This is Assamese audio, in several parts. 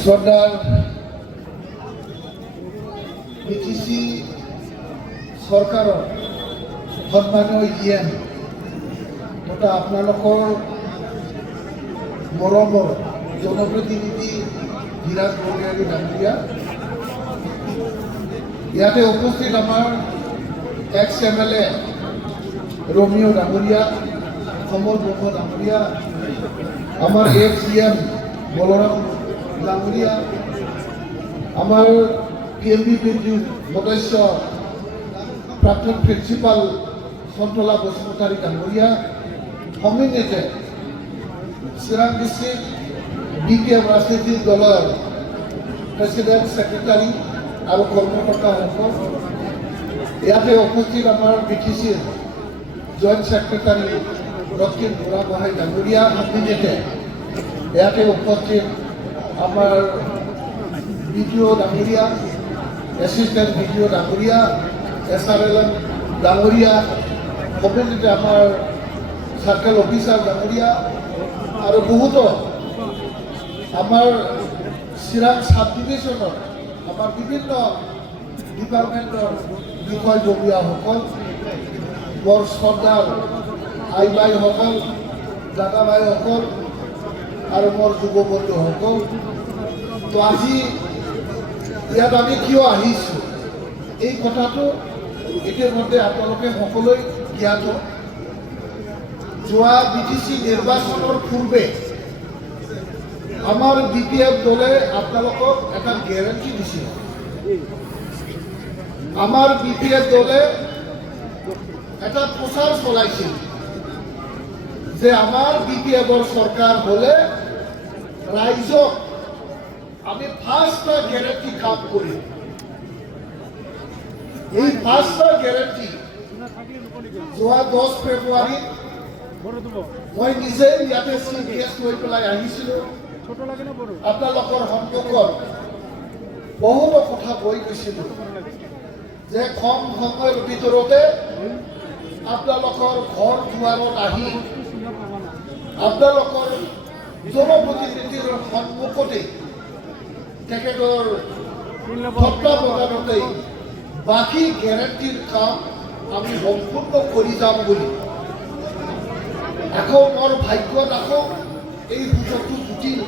শ্ৰদ্ধাৰ বিটিসি সৰকাৰেৰ সন্মানীয় ইএম তথা আপোনালোকৰ মৰমৰ জনপ্ৰতিনিধি ধীৰাজ বৰগোহাঞি ডাঙৰীয়া, ইয়াতে উপস্থিত আমাৰ এক্স MLA ৰোমিও ডাঙৰীয়া, কমল ব্ৰহ্ম ডাঙৰীয়া, আমাৰ এক্স CM বলৰাম ডাঙৰীয়া, আমাৰ PMBPৰ সদস্য প্ৰাক্তন প্ৰিন্সিপাল সন্তলা বসুমতাৰী ডাঙৰীয়া, সমিতিতে চিৰাং ডিষ্ট্ৰিক্ট BPF ৰাজনীতি দলৰ প্ৰেচিডেণ্ট ছেক্ৰেটাৰী আৰু কৰ্মকৰ্তাসকল, ইয়াতে উপস্থিত আমাৰ BTCৰ জইণ্ট ছেক্ৰেটাৰী ৰক্তিম বুঢ়াগোহাঁই ডাঙৰীয়া, সমিতিতে ইয়াতে উপস্থিত আমাৰ BDO ডাঙৰীয়া, এছিষ্টেণ্ট BDO ডাঙৰীয়া, SRLM ডাঙৰীয়া, সমিতিতে আমাৰ সাৰ্কেল অফিসাৰ ডাঙৰীয়া আৰু বহুতো আমাৰ চিৰাং সাব ডিভিজনৰ আমাৰ বিভিন্ন ডিপাৰ্টমেণ্টৰ বিষয়ববীয়াসকল, বৰ শ্ৰদ্ধাৰ আই বাইসকল, দাদা বাইসকল আৰু মোৰ যুৱ বন্ধুসকল, তো আজি ইয়াত আমি কিয় আহিছোঁ এই কথাটো ইতিমধ্যে আপোনালোকে সকলোৱে জ্ঞাত। যোৱা BTC নিৰ্বাচনৰ পূৰ্বে আমাৰ BPF দলে আপোনালোকক এটা গ্যাৰাণ্টি দিছিল। আমাৰ BPF দলে এটা প্ৰচাৰ চলাইছিল যে আমাৰ BPFৰ চৰকাৰ হলে ৰাইজক আমি 5টা গ্যাৰাণ্টি কাম কৰিম। এই 5টা গ্যাৰাণ্টি যোৱা 10 ফেব্ৰুৱাৰীত মই নিজে ইয়াতে CBS লৈ পেলাই আহিছিলোঁ। আপোনালোকৰ সন্মুখত বহুতো কথা কৈ গৈছিলোঁ যে কম সময়ৰ ভিতৰতে আপোনালোকৰ ঘৰ দুৱাৰত আহি আপোনালোকৰ জনপ্ৰতিনিধিৰ সন্মুখতে তেখেতৰ তত্ত্বাৱধানতে বাকী গ্যাৰাণ্টিৰ কাম আমি সম্পূৰ্ণ কৰি যাম বুলি। আকৌ মোৰ ভাগ্যত আকৌ এই সুযোগটো জুটিল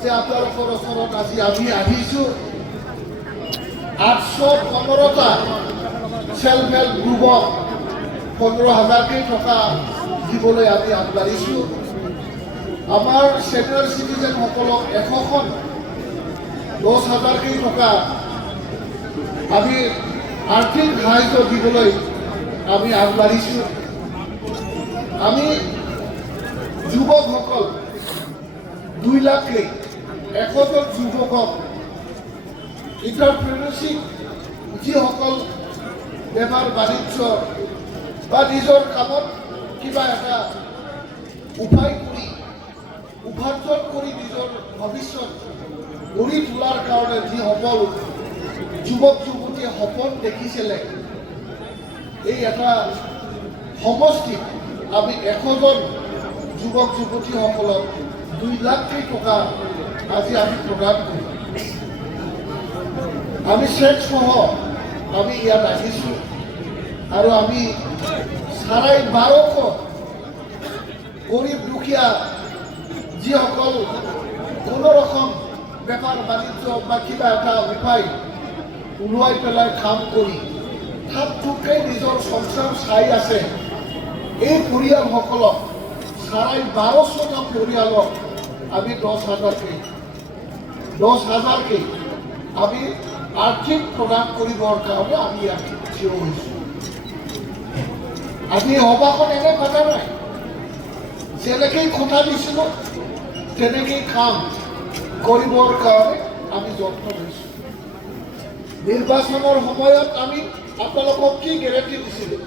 যে আপোনালোকৰ ওচৰত আজি আমি আহিছোঁ 815টা সেল্ফ হেল্প গ্ৰুপক 15,000কৈ টকা দিবলৈ আমি আগবাঢ়িছোঁ। আমাৰ ছিনিয়ৰ চিটিজেনসকলক 100খন 10,000কৈ টকা আমি আৰ্থিক সাহায্য দিবলৈ আমি আগবাঢ়িছোঁ। আমি যুৱকসকল 2 লাখকৈ 100জন যুৱকক এণ্টাৰপ্ৰেনাৰশ্বিপ, যিসকল বেপাৰ বাণিজ্য বা নিজৰ কামত কিবা এটা উপায় কৰি উপাৰ্জন কৰি নিজৰ ভৱিষ্যত গঢ়ি তোলাৰ কাৰণে যিসকল যুৱক যুৱতীয়ে সপোন দেখিছিলে, এই এটা সমষ্টিত আমি 100জন যুৱক যুৱতীসকলক 2 লাখকৈ টকা আজি আমি প্ৰদান কৰিম। আমি চেকসহ আমি ইয়াত আহিছোঁ আৰু আমি 1250 গৰীব দুখীয়া যিসকল কোনো ৰকম বেপাৰ বাণিজ্য বা কিবা এটা উপায় ওলোৱাই পেলাই কাম কৰি থাপ থুপকৈ নিজৰ সংসাৰ চাই আছে, এই পৰিয়ালসকলক 1250টা পৰিয়ালক আমি 10,000কৈ আমি আৰ্থিক প্ৰদান কৰিবৰ কাৰণে আমি ইয়াত থিয় হৈছোঁ। আমি সভাখন এনে পতা নাই, যেনেকেই কথা দিছিলোঁ তেনেকেই কাম কৰিবৰ কাৰণে আমি যত্ন লৈছোঁ। নিৰ্বাচনৰ সময়ত আমি আপোনালোকক কি গ্যাৰাণ্টি দিছিলোঁ?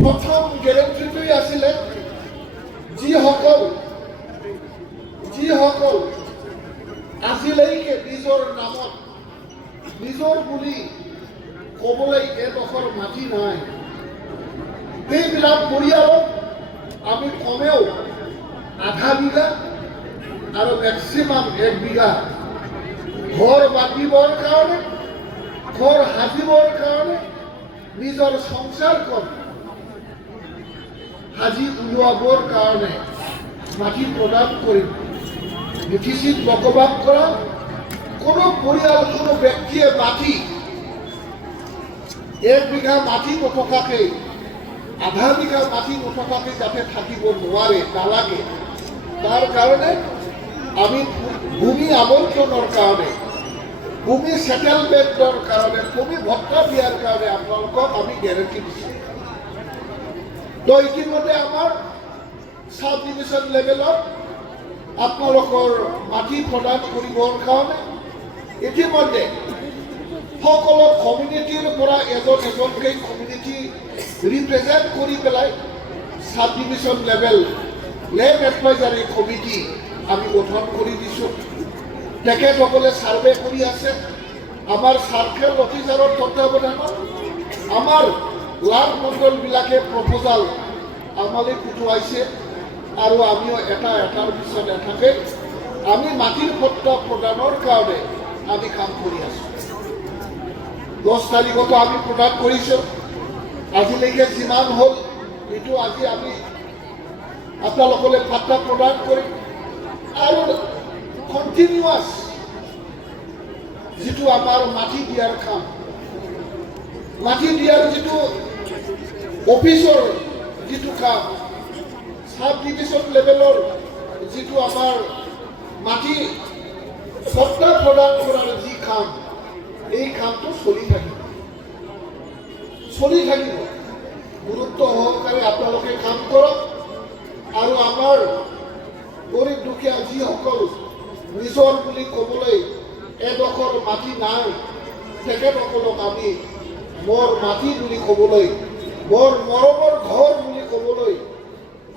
প্ৰথম গ্যাৰাণ্টিটোৱেই আছিলে যিসকল আজিলৈকে নিজৰ নামত নিজৰ বুলি ক'বলৈ এডোখৰ মাটি নাই, সেইবিলাক পৰিয়ালক আমি কমেও আধা বিঘা আৰু মেক্সিমাম 1 বিঘা ঘৰ বান্ধিবৰ কাৰণে, ঘৰ সাজিবৰ কাৰণে, নিজৰ সংসাৰখন সাজি উলিয়াবৰ কাৰণে মাটি প্ৰদান কৰিম। ডিটিচিত বসবাস কৰা কোনো পৰিয়াল, কোনো ব্যক্তিয়ে মাটি 1 বিঘা মাটি নথকাকে, আধা বিঘা মাটি নথকাকে যাতে থাকিব নোৱাৰে, নালাগে, তাৰ কাৰণে আমি ভূমি আবণ্টনৰ কাৰণে, ভূমি সেটেলমেণ্টৰ কাৰণে, ভূমি ভত্তা দিয়াৰ কাৰণে আপোনালোকক আমি গেৰেণ্টি দিছোঁ। তো ইতিমধ্যে আমাৰ সাব ডিভিজন লেভেলত আপোনালোকৰ মাটি প্ৰদান কৰিবৰ কাৰণে ইতিমধ্যে সকলো কমিউনিটিৰ পৰা এজনকৈ কমিউনিটি ৰিপ্ৰেজেণ্ট কৰি পেলাই sub division level land advisory committee আমি গঠন কৰি দিছোঁ। তেখেতসকলে ছাৰ্ভে কৰি আছে। আমাৰ চাৰ্কেল অফিচাৰৰ তত্বাৱধানত আমাৰ লাভ মণ্ডলবিলাকে প্ৰপ'জাল আমালৈ পঠুৱাইছে আৰু আমিও এটাৰ পিছত এটাকৈ আমি মাটিৰ পট্টা প্ৰদানৰ কাৰণে আমি কাম কৰি আছোঁ। 10 তাৰিখতো আমি প্ৰদান কৰিছোঁ। আজিলৈকে যিমান হ'ল এইটো আজি আমি আপোনালোকলৈ পাট্টা প্ৰদান কৰিম আৰু কণ্টিনিউৱাছ যিটো আমাৰ মাটি দিয়াৰ কাম, মাটি দিয়াৰ যিটো অফিচৰ যিটো কাম, সাব ডিভিজন লেভেলৰ যিটো আমাৰ মাটি পট্টা প্ৰদান কৰাৰ যি কাম, এই কামটো চলি থাকিব। গুৰুত্ব সহকাৰে আপোনালোকে কাম কৰক আৰু আমাৰ গৰীব দুখীয়া যিসকল নিজৰ বুলি ক'বলৈ এডোখৰ মাটি নাই, তেখেতসকলক আমি মোৰ মাটি বুলি ক'বলৈ, মোৰ মৰমৰ ঘৰ বুলি ক'বলৈ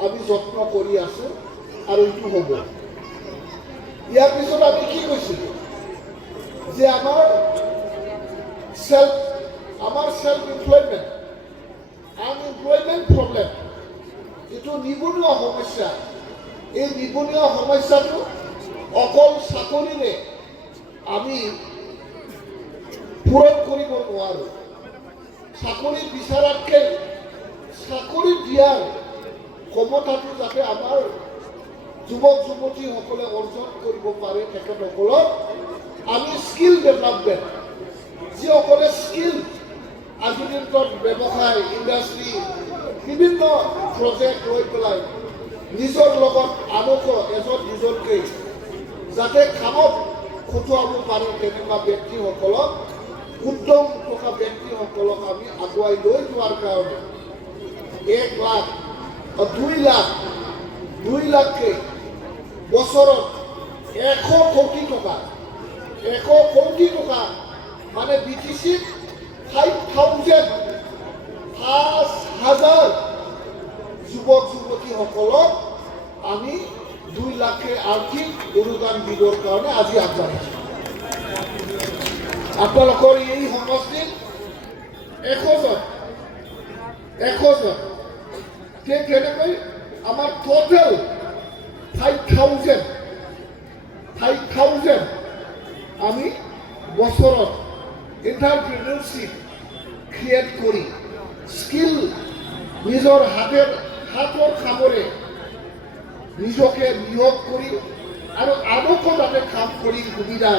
আমি যত্ন কৰি আছোঁ আৰু এইটো হ'ব। ইয়াৰ পিছত আমি কি কৈছিলোঁ যে আমাৰ সেল্ফ এমপ্লয়মেণ্ট, আনএমপ্লয়মেণ্ট প্ৰব্লেম, যিটো নিবনুৱা সমস্যা, এই নিবনুৱা সমস্যাটো অকল চাকৰিৰে আমি পূৰণ কৰিব নোৱাৰোঁ। চাকৰি বিচৰাতকৈ চাকৰি দিয়াৰ ক্ষমতাটো যাতে আমাৰ যুৱক যুৱতীসকলে অৰ্জন কৰিব পাৰে, তেখেতসকলক আমি স্কিল ডেভেলপমেণ্ট, যিসকলে স্কিল আজিৰ দিনত ব্যৱসায়, ইণ্ডাষ্ট্ৰী, বিভিন্ন প্ৰজেক্ট লৈ পেলাই নিজৰ লগত আনকো এজন দুজনকৈ যাতে কামত খটুৱাব পাৰে, তেনেকুৱা ব্যক্তিসকলক, উদ্যম থকা ব্যক্তিসকলক আমি আগুৱাই লৈ যোৱাৰ কাৰণে 1 লাখ, 2 লাখকৈ বছৰত 100 কোটি টকা মানে BTCত 5,000 যুৱক যুৱতীসকলক আমি 2 লাখে আৰ্থিক অনুদান দিবৰ কাৰণে আজি আগবাঢ়িছোঁ। আপোনালোকৰ এই সমষ্টিত 100জন তেনেকৈ আমাৰ টোটেল 5,000 আমি বছৰত এণ্টাৰপ্ৰিনাৰশ্বিপ ক্ৰিয়েট কৰি স্কিল নিজৰ হাতৰ কামৰে নিজকে নিয়োগ কৰি আৰু আনকো যাতে কাম কৰি সুবিধা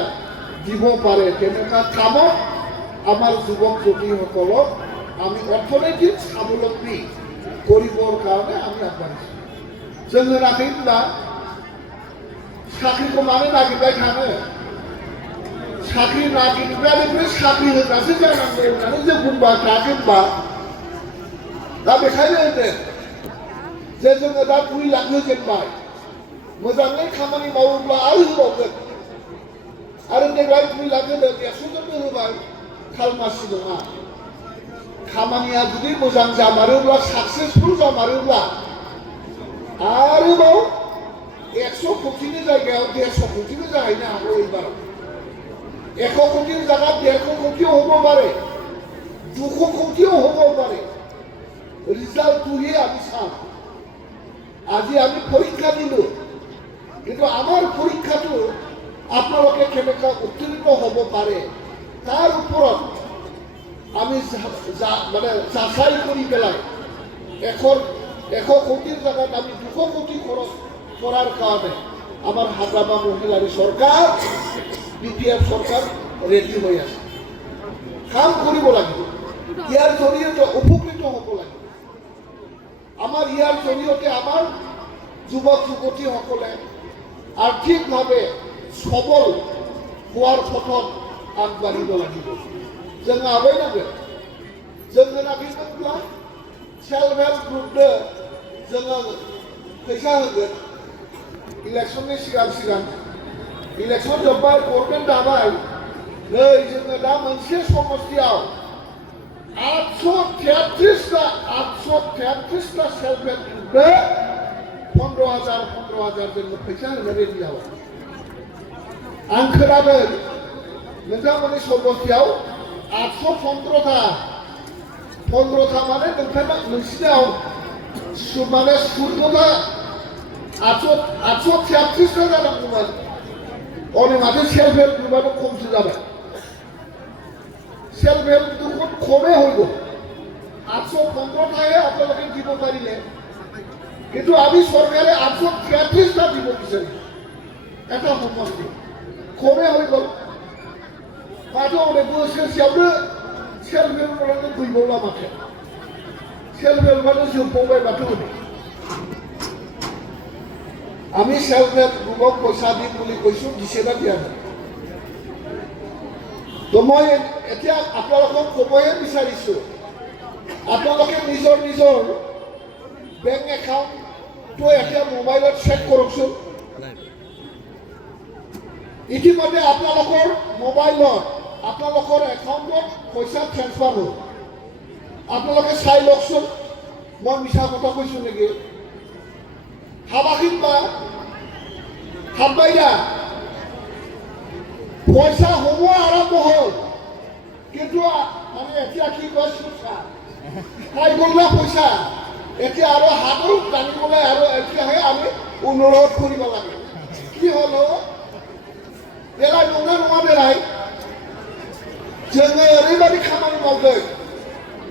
দিব পাৰে, তেনেকুৱা কামত আমাৰ যুৱক যুৱতীসকলক আমি অৰ্থনৈতিক স্বাৱলম্বী কৰিবৰ কাৰণে আমি আগবাঢ়িছোঁ। जोङो नागिरब्ला साख्रिखौ मानो नागिरबाय थानो? साख्रि नागिरग्रानिफ्राय साख्रि होग्रासो जानांगौ होननानै जों बुंबाय थागोनबा, दा बेखायनो होनदों जे जोङो दा 2 लाख होजेनबाय, मोजाङै खामानि मावोब्ला आरो होबावगोन, आरो देग्लाय 2 लाख होदों, 100जननो होबाय, खालमासि नङा। खामानिया जुदि मोजां जामारोब्ला, साक्सेसफुल जामारोब्ला आरोबाव 100 कोटिनि जायगायाव 150 कोटिबो जाहैनो हागौ। एबाराव 1 कोटिनि जायगायाव 150 कोटिও হ'ব পাৰে, 200 कोटिও হ'ব পাৰে। ৰিজাল্টটোহে আমি চাম। আজি আমি পৰীক্ষা দিলোঁ, কিন্তু আমাৰ পৰীক্ষা পৰীক্ষাটো আপোনালোকে কেনেকৈ উত্তীৰ্ণ হ'ব পাৰে তাৰ ওপৰত আমি মানে যাচাই কৰি পেলাই 100 কোটিৰ জেগাত আমি 200 কোটি খৰচ কৰাৰ কাৰণে আমাৰ হাগ্ৰামা মহিলাৰী চৰকাৰ BPF চৰকাৰ ৰেডি হৈ আছে কাম কৰিব লাগিব ইয়াৰ জৰিয়তে উপকৃত হ'ব লাগিব আমাৰ ইয়াৰ জৰিয়তে আমাৰ যুৱক যুৱতীসকলে আৰ্থিকভাৱে সবল হোৱাৰ পথত আগবাঢ়িব লাগিব जों आवगायनांगोन जों होनाखैमोनब्ला सेल्फ हेल्प ग्रुपनो जोङो फैसा होगोन इलेक्शननि सिगां इलेक्शन जोब्बाय गभर्नमेन्ट दाबाय नै जोङो दा मोनसे समस्तियाव 833टा सेल्फ हेल्प ग्रुपनो 15,000 जोङो फैसा होनो रेडि जाबाय आं खोनादों नोंथांमोननि समस्तियाव 815टा माने नोंसिनाव माने सुदआ 833टा जानांगौमोन अने माथो सेल्फ हेल्प ग्रुपआनो खमसो जाबाय सेल्फ हेल्प ग्रुप কমে হইব 815টায় আপনাদেরকে দিব পারিলে কিন্তু আমি সরকারে 833টা দিব বিচারি এটা সমস্যা কমে হয়ে গেল माथो अनेक बोसोरसेयावनो सेल्फ हेल्पआनो गैबावला माथो सेल्फ हेल्पआनो जोबबावबाय माथो हनै আমি সেল্ফ হেল্প গ্ৰুপক পইচা দিম বুলি কৈছোঁ দিছে না দিয়া নাই তো মই এতিয়া আপোনালোকক ক'বহে বিচাৰিছোঁ আপোনালোকে নিজৰ বেংক একাউণ্টটো এতিয়া মোবাইলত চেক কৰকচোন ইতিমধ্যে আপোনালোকৰ মোবাইলত আপোনালোকৰ একাউণ্টত পইচা ট্ৰেন্সফাৰ হ'ল আপোনালোকে চাই লওকচোন মই মিছা কথা কৈছোঁ নেকি হাবাখিনবা হাববাইয়া পইচা সোমোৱা আৰম্ভ হ'ল কিন্তু মানে এতিয়া কি কৈছোঁ খাই গ'লা পইচা এতিয়া আৰু হাতত টানিবলৈ আৰু এতিয়াহে আমি অনুৰোধ কৰিব লাগে কি হ'ল देलाय नङा देलाय जोङो ओरैबायदि खामानि मावदों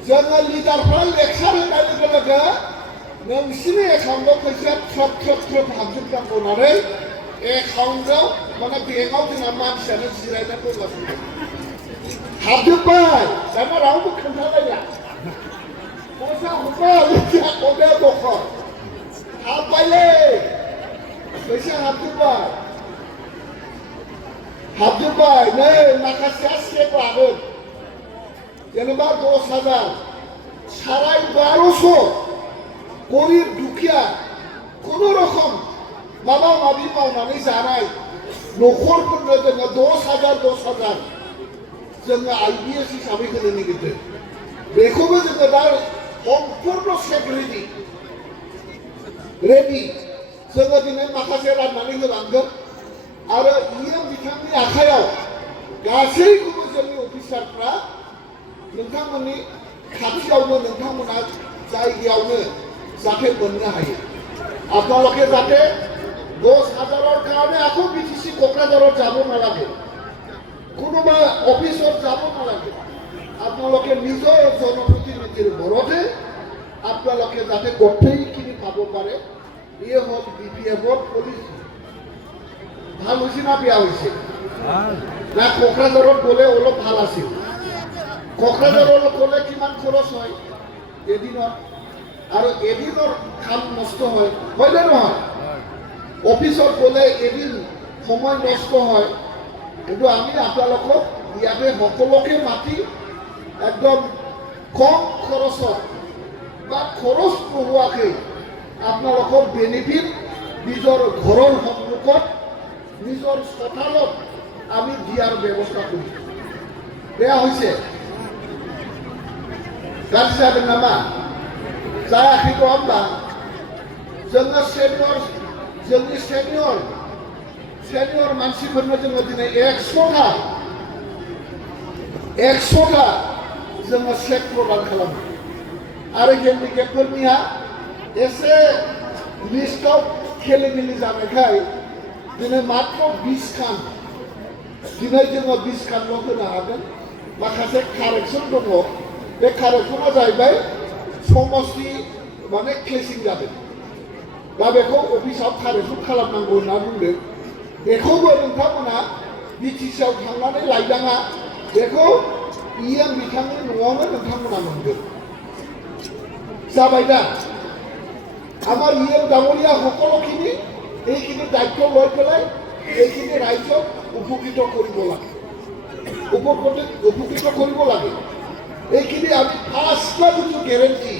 जोङो लिडारफ्रा लेक्सार होनाय लोगो लोगो नोंसिनि एकाउन्टआव फैसाया थ्रोब हाबजोबनांगौ होननानै एकाउन्टआव माने बेंकआव जोंना मानसियानो जिरायना दंगासिनो हाबजोब्बाय दाना रावबो खोन्थालायला फैसा हरबाय लेखा खबाया दखर हाबबायलै फैसा हाबजोब्बाय हाबजोब्बाय नै माखासेया सेक लागोन जेनेबा 10,000 12,500 गरिब दुखिया खुनुरखम माबा माबि मावनानै जानाय न'खरफोरनो जोङो 10,000 जोङो IBS हिसाबै होनो नागिरदों बेखौबो जोङो दा सम्पुर्ण सेक रेडि जोङो दिनै माखासे राननानै होलांगोन आरो इयो बिथांनि आखायाव गासैखौबो जोंनि अफिसारफ्रा नोंथांमोननि खाथियावनो नोंथांमोना जायगायावनो जाहाथे मोननो हायो আপোনালোকে যাতে 10,000ৰ কাৰণে আকৌ BTC কোকৰাঝাৰত যাব নালাগে কোনোবা অফিচত যাব নালাগে আপোনালোকে নিজৰ জনপ্ৰতিনিধিৰ ঘৰতে আপোনালোকে যাতে গোটেইখিনি পাব পাৰে ইয়ে হ'ল BPF-ৰ পলিচি ভাল হৈছে না বেয়া হৈছে না কোকৰাঝাৰত গ'লে অলপ ভাল আছিল কোকৰাঝাৰত গ'লে কিমান খৰচ হয় এদিনত আৰু এদিনৰ কাম নষ্ট হয় হয়নে নহয় অফিচত গ'লে এদিন সময় নষ্ট হয় কিন্তু আমি আপোনালোকক ইয়াতে সকলোকে মাতি একদম কম খৰচত বা খৰচ নোহোৱাকৈ আপোনালোকৰ বেনিফিট নিজৰ ঘৰৰ সন্মুখত নিজৰ চোতালত আমি দিয়াৰ ব্যৱস্থা কৰিম বেয়া হৈছে गाज्रि जादों नामा जायाखैथ' होमबा जोङो जोंनि सेनियर मानसिफोरनो जोङो दिनै 100टा जोङो चेक प्रदान खालामो आरो हेन्डिकेपफोरनिया एसे लिस्टआव खेलिमेलि जानायखाय दिनै मात्र 20 खान दिनै जोङो 20 खानल' होनो हागोन माखासे कारेक्सन दङ बे कारेक्सना जाहैबाय समस्ति माने क्लेसिं जादों दा बेखौ अफिसाव कारेक्सन खालामनांगौ होनना बुंदों बेखौबो नोंथांमोना बिटिसिआव थांनानै लायनाङा बेखौ इएम बिथांनि न'आवनो नोंथांमोना मोनगोन जाबाय दा আমার ইএম ডাঙৰীয়া সকলোখিনি এইখিনি দায়িত্ব লৈ পেলাই এইখিনি ৰাইজক উপকৃত কৰিব লাগে উপকৃত কৰিব লাগে এইখিনি আমি 5টা যিটো গেৰেণ্টি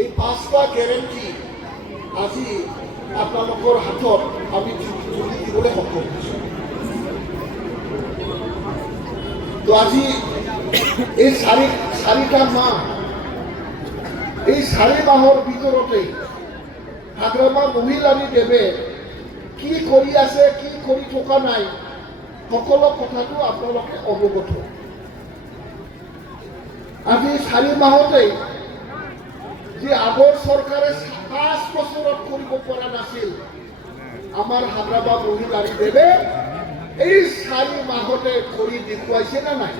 এই 5টা গেৰেণ্টি আজি আপোনালোকৰ হাতত আমি তুলি দিবলৈ সক্ষম হৈছোঁ তো আজি এই চাৰিটা মাহ এই 4 মাহৰ ভিতৰতে হাগ্ৰামা মহিলাৰী দেৱে কি কৰি আছে কি কৰি থকা নাই সকলো কথাটো আপোনালোকে অৱগত আজি 4 মাহতে যে আগৰ চৰকাৰে 5 বছৰত কৰিব পৰা নাছিল আমাৰ হাগ্ৰামা মহিলাৰী দেৱে এই 4 মাহতে কৰি দেখুৱাইছে না নাই